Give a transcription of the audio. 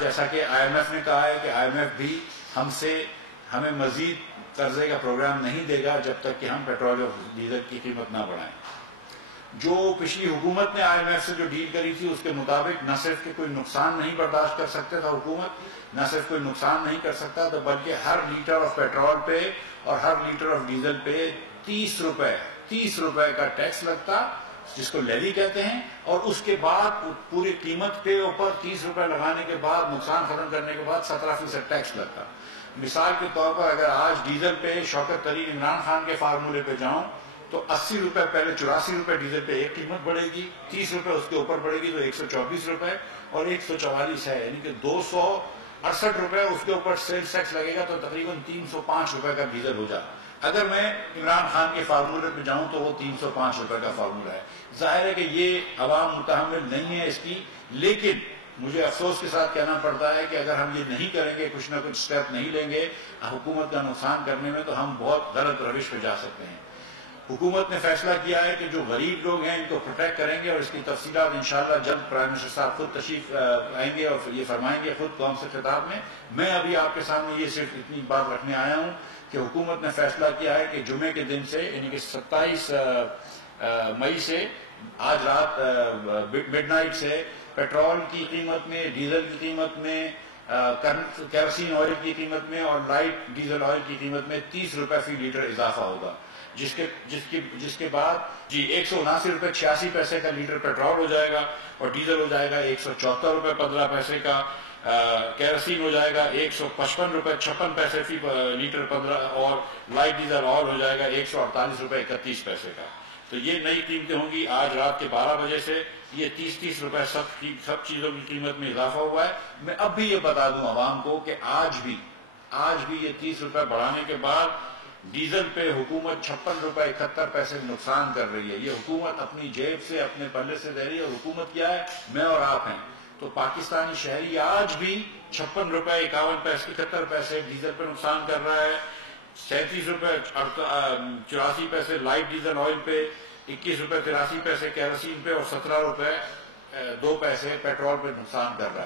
جیسا کہ I am F نے کہا ہے کہ آئی ایم ایف بھی ہمیں مزید قرضے کا پروگرام نہیں دے گا جب تک کہ ہم پیٹرول اور ڈیزل کی قیمت نہ بڑھائیں۔ جو پچھلی حکومت نے آئی ایم ایف سے جو ڈیل کری تھی اس کے مطابق نہ صرف کہ کوئی نقصان نہیں برداشت کر سکتے تھا حکومت، نہ صرف کوئی نقصان نہیں کر سکتا تھا بلکہ ہر لیٹر آف پیٹرول پہ اور ہر لیٹر آف ڈیزل پہ 30 روپے کا ٹیکس لگتا، جس کو لیوی کہتے ہیں، اور اس کے بعد پوری قیمت پہ اوپر 30 روپے لگانے کے بعد نقصان ختم کرنے کے بعد 17% ٹیکس لگتا۔ مثال کے طور پر اگر آج ڈیزل پہ شوکت ترین عمران خان کے فارمولے پہ جاؤں تو 80 روپے پہلے 84 روپے ڈیزل پہ ایک قیمت بڑھے گی، 30 روپے اس کے اوپر بڑھے گی تو 124 روپے اور 144 ہے، یعنی کہ 268 روپے اس کے اوپر سیلز ٹیکس لگے گا تو تقریباً 305 روپے کا ڈیزل ہو جائے۔ اگر میں عمران خان کے فارمولے پہ جاؤں تو وہ 305 روپے کا فارمولہ ہے۔ ظاہر ہے کہ یہ عوام متحمل نہیں ہے اس کی، لیکن مجھے افسوس کے ساتھ کہنا پڑتا ہے کہ اگر ہم یہ نہیں کریں گے، کچھ نہ کچھ سٹیپ نہیں لیں گے حکومت کا نقصان کرنے میں، تو ہم بہت غلط روش پہ جا سکتے ہیں۔ حکومت نے فیصلہ کیا ہے کہ جو غریب لوگ ہیں ان کو پروٹیکٹ کریں گے، اور اس کی تفصیلات انشاءاللہ جلد پرائم منسٹر صاحب خود تشریف آئیں گے اور یہ فرمائیں گے خود قوم سے خطاب میں۔ میں ابھی آپ کے سامنے یہ صرف اتنی بات رکھنے آیا ہوں کہ حکومت نے فیصلہ کیا ہے کہ جمعے کے دن سے، یعنی کہ 27 مئی سے آج رات مڈ نائٹ سے پیٹرول کی قیمت میں، ڈیزل کی قیمت میں، کیروسین آئل کی قیمت میں اور لائٹ ڈیزل آئل کی قیمت میں 30 روپے فی لیٹر اضافہ ہوگا، جس کے بعد 179 روپے 86 پیسے کا لیٹر پیٹرول ہو جائے گا اور ڈیزل ہو جائے گا 174 روپے 15 پیسے کا، کیروسین ہو جائے گا 155 روپے 56 پیسے فی لیٹر 15 اور لائٹ ڈیزل آئل ہو جائے گا 148 روپے 31 پیسے کا۔ تو یہ نئی قیمتیں ہوں گی آج رات کے 12 بجے سے۔ یہ 30 روپے سب چیزوں کی قیمت میں اضافہ ہوا ہے۔ میں اب بھی یہ بتا دوں عوام کو کہ آج بھی یہ 30 روپے بڑھانے کے بعد ڈیزل پہ حکومت 56 روپے 71 پیسے نقصان کر رہی ہے۔ یہ حکومت اپنی جیب سے اپنے پلے سے دے رہی ہے، اور حکومت کیا ہے؟ میں اور آپ ہیں۔ تو پاکستانی شہری آج بھی 56 روپے 51 پیسے 71 پیسے ڈیزل پہ نقصان کر رہا ہے، 37 روپے 84 پیسے لائٹ ڈیزل آئل پہ، 21 روپے 83 پیسے کیروسین پہ اور 17 روپے 2 پیسے پیٹرول پہ نقصان کر رہا ہے۔